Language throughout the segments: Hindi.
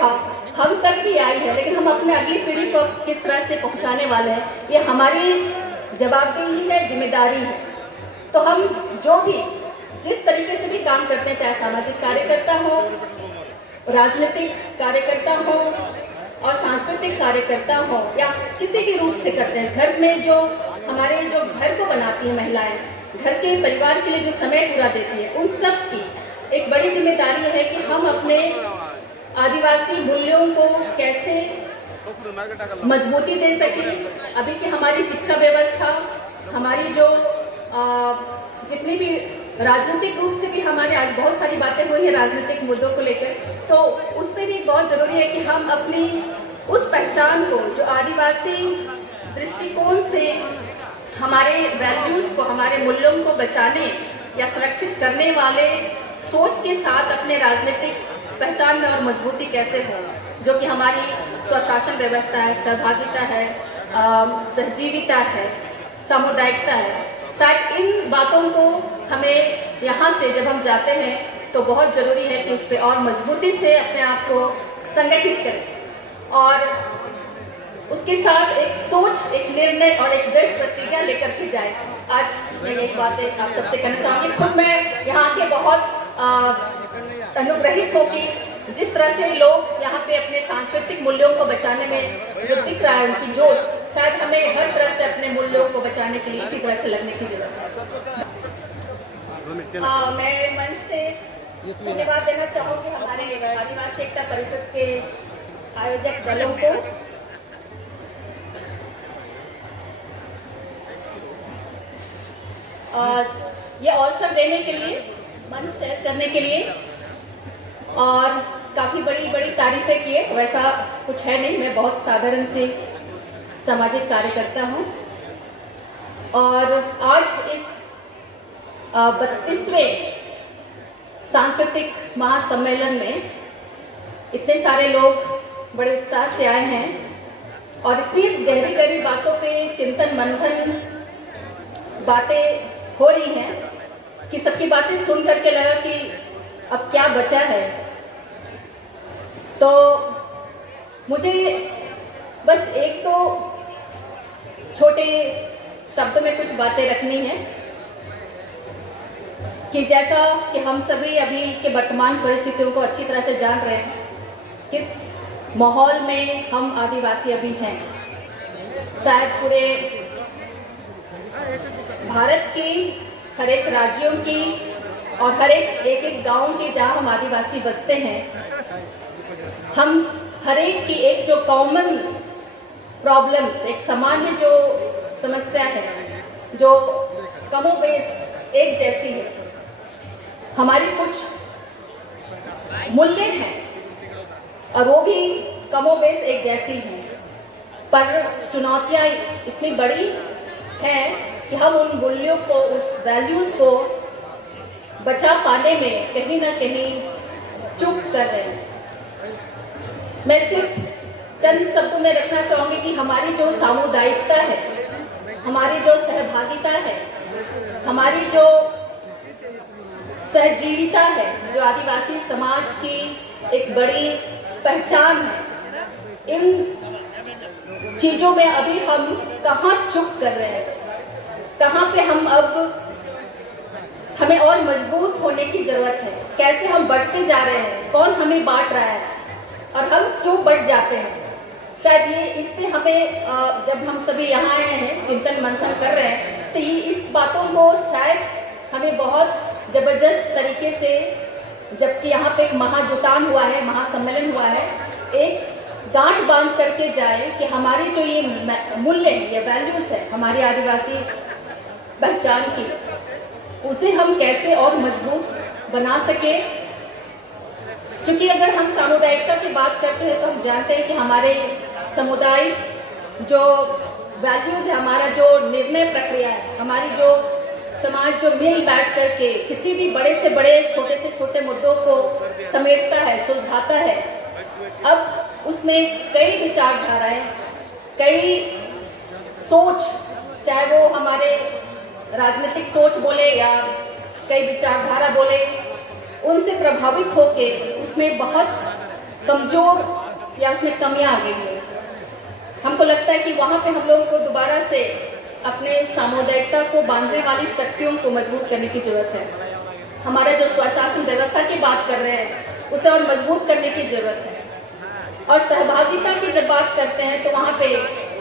हम तक भी आई है, लेकिन हम अपने अगली पीढ़ी को किस तरह से पहुंचाने वाले हैं, ये हमारी जवाबदेही है, जिम्मेदारी है। तो हम जो भी जिस तरीके से भी काम करते हैं, चाहे सामाजिक कार्यकर्ता हो, राजनीतिक कार्यकर्ता हो और सांस्कृतिक कार्यकर्ता हो, या किसी भी रूप से करते हैं, घर में जो हमारे जो घर को बनाती हैं महिलाएं, घर के परिवार के लिए जो समय पूरा देती है, उन सब की एक बड़ी जिम्मेदारी है कि हम अपने आदिवासी मूल्यों को कैसे मजबूती दे सकें। अभी की हमारी शिक्षा व्यवस्था, हमारी जो जितनी भी राजनीतिक रूप से भी हमारे आज बहुत सारी बातें हुई हैं राजनीतिक मुद्दों को लेकर, तो उस पर भी बहुत जरूरी है कि हम अपनी उस पहचान को, जो आदिवासी दृष्टिकोण से हमारे वैल्यूज को, हमारे मूल्यों को बचाने या सुरक्षित करने वाले सोच के साथ अपने राजनीतिक पहचान में और मजबूती कैसे हो, जो कि हमारी स्वशासन व्यवस्था है, सहभागिता है, सहजीविता है, सामुदायिकता है। शायद इन बातों को हमें यहाँ से जब हम जाते हैं तो बहुत ज़रूरी है कि उस पर और मजबूती से अपने आप को संगठित करें और उसके साथ एक सोच, एक निर्णय और एक दृढ़ प्रतिज्ञा लेकर के जाए। आज मैं ये बातें आप सबसे कहना चाहूँगी। खुद मैं यहाँ के बहुत अनुग्रहित होगी जिस तरह से लोग यहाँ पे अपने सांस्कृतिक मूल्यों को बचाने में जो दिख रहा है, उनकी जोश, शायद हमें हर तरह से अपने मूल्यों को बचाने के लिए इसी तरह से लगने की जरूरत है। मैं मंच से धन्यवाद देना चाहूँगी हमारे आदिवासी एकता परिषद के आयोजक दलों को। ये अवसर देने के लिए, मंच शेयर करने के लिए, और काफ़ी बड़ी बड़ी तारीफें किए, वैसा कुछ है नहीं, मैं बहुत साधारण से सामाजिक कार्यकर्ता हूँ। और आज इस 32वें सांस्कृतिक महासम्मेलन में इतने सारे लोग बड़े उत्साह से आए हैं और इतनी गहरी गहरी बातों पे चिंतन मंथन बातें हो रही हैं कि सबकी बातें सुन करके लगा कि अब क्या बचा है। तो मुझे बस एक तो छोटे शब्द में कुछ बातें रखनी है कि जैसा कि हम सभी अभी के वर्तमान परिस्थितियों को अच्छी तरह से जान रहे हैं, किस माहौल में हम आदिवासी अभी हैं। शायद पूरे भारत की हर एक राज्यों की और हर एक गांव के जहाँ हम आदिवासी बसते हैं, हम हर एक की एक जो कॉमन प्रॉब्लम्स, एक सामान्य जो समस्या है, जो कमोबेश एक जैसी है, हमारी कुछ मूल्य हैं और वो भी कमोबेश एक जैसी हैं, पर चुनौतियाँ इतनी बड़ी हैं कि हम उन मूल्यों को, उस वैल्यूज़ को बचा पाने में कहीं ना कहीं चूक कर रहे हैं। मैं सिर्फ चंद शब्दों में रखना चाहूँगी कि हमारी जो सामुदायिकता है, हमारी जो सहभागिता है, हमारी जो सहजीविता है, जो आदिवासी समाज की एक बड़ी पहचान है, इन चीज़ों में अभी हम कहाँ चूक कर रहे हैं, कहाँ पे हम अब हमें और मजबूत होने की ज़रूरत है, कैसे हम बढ़ते जा रहे हैं, कौन हमें बांट रहा है और हम क्यों बढ़ जाते हैं। शायद ये इस पे हमें जब हम सभी यहाँ आए हैं, चिंतन मंथन कर रहे हैं, तो ये इस बातों को शायद हमें बहुत ज़बरदस्त तरीके से, जबकि यहाँ पे एक महाजुटान हुआ है, महासम्मेलन हुआ है, एक गांठ बांध करके जाए कि हमारी जो ये मूल्य है, ये वैल्यूज़ है हमारी आदिवासी पहचान की, उसे हम कैसे और मजबूत बना सके। क्योंकि अगर हम सामुदायिकता की बात करते हैं तो हम जानते हैं कि हमारे समुदाय जो वैल्यूज़ है, हमारा जो निर्णय प्रक्रिया है, हमारी जो समाज जो मिल बैठ करके किसी भी बड़े से बड़े, छोटे से छोटे मुद्दों को समेटता है, सुलझाता है, अब उसमें कई विचारधाराएं, कई सोच, चाहे वो हमारे राजनीतिक सोच बोले या कई विचारधारा बोले, उनसे प्रभावित होके उसमें बहुत कमज़ोर या उसमें कमियां आ गई हैं। हमको लगता है कि वहाँ पे हम लोगों को दोबारा से अपने सामुदायिकता को बांधने वाली शक्तियों को मजबूत करने की ज़रूरत है। हमारा जो स्वशासन व्यवस्था की बात कर रहे हैं उसे और मजबूत करने की ज़रूरत है। और सहभागिता की जब बात करते हैं तो वहाँ पे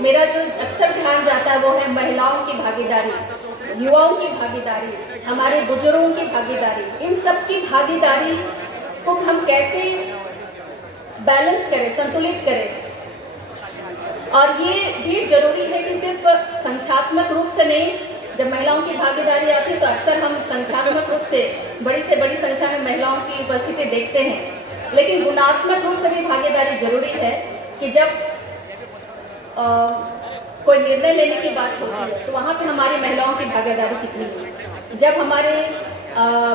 मेरा जो अक्सर ध्यान जाता है वो है महिलाओं की भागीदारी, युवाओं की भागीदारी, हमारे बुजुर्गों की भागीदारी। इन सब की भागीदारी को हम कैसे बैलेंस करें, संतुलित करें। और ये भी जरूरी है कि सिर्फ संख्यात्मक रूप से नहीं, जब महिलाओं की भागीदारी आती है तो अक्सर हम संख्यात्मक रूप से बड़ी संख्या में महिलाओं की उपस्थिति देखते हैं, लेकिन गुणात्मक रूप से भी भागीदारी जरूरी है कि जब कोई निर्णय लेने की बात होती है तो वहाँ पे हमारी महिलाओं की भागीदारी कितनी है। जब हमारे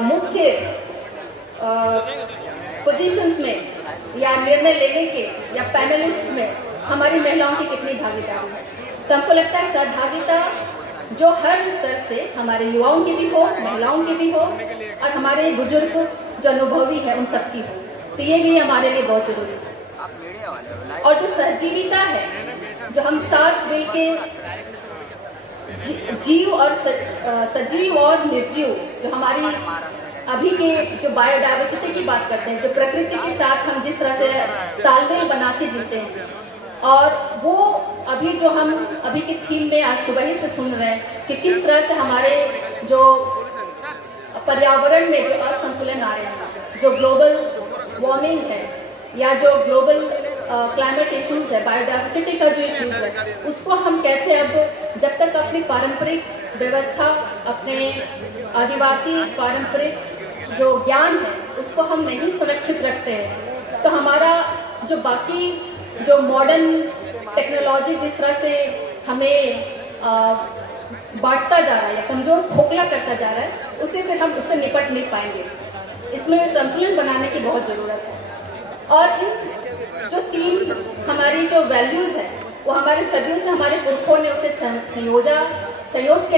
मुख्य पोजीशंस में या निर्णय लेने के या पैनलिस्ट में हमारी महिलाओं की कितनी भागीदारी है। तो हमको लगता है सहभागिता जो हर स्तर से हमारे युवाओं की भी हो, महिलाओं की भी हो और हमारे बुजुर्ग जो अनुभवी है उन सबकी हो, तो ये भी हमारे लिए बहुत जरूरी है। और जो सहजीविता है, जो हम साथ मिलके जीव और सजीव और निर्जीव, जो हमारी अभी के जो बायोडाइवर्सिटी की बात करते हैं, जो प्रकृति के साथ हम जिस तरह से तालमेल बना के जीते हैं, और वो अभी जो हम अभी के थीम में आज सुबह ही से सुन रहे हैं कि किस तरह से हमारे जो पर्यावरण में जो असंतुलन आ रहे हैं, जो ग्लोबल वार्मिंग है या जो ग्लोबल क्लाइमेट इश्यूज है, बायोडाइवर्सिटी का जो इश्यूज है, उसको हम कैसे अब जब तक अपनी पारंपरिक व्यवस्था, अपने आदिवासी पारंपरिक जो ज्ञान है उसको हम नहीं सुरक्षित रखते हैं, तो हमारा जो बाकी जो मॉडर्न टेक्नोलॉजी जिस तरह से हमें बांटता जा रहा है या कमज़ोर खोखला करता जा रहा है, उसे फिर हम उससे निपट नहीं पाएंगे। इसमें संतुलन बनाने की बहुत ज़रूरत है। और इन जो तीन हमारी जो वैल्यूज़ है वो हमारे सदियों से हमारे पुरखों ने उसे संयोज के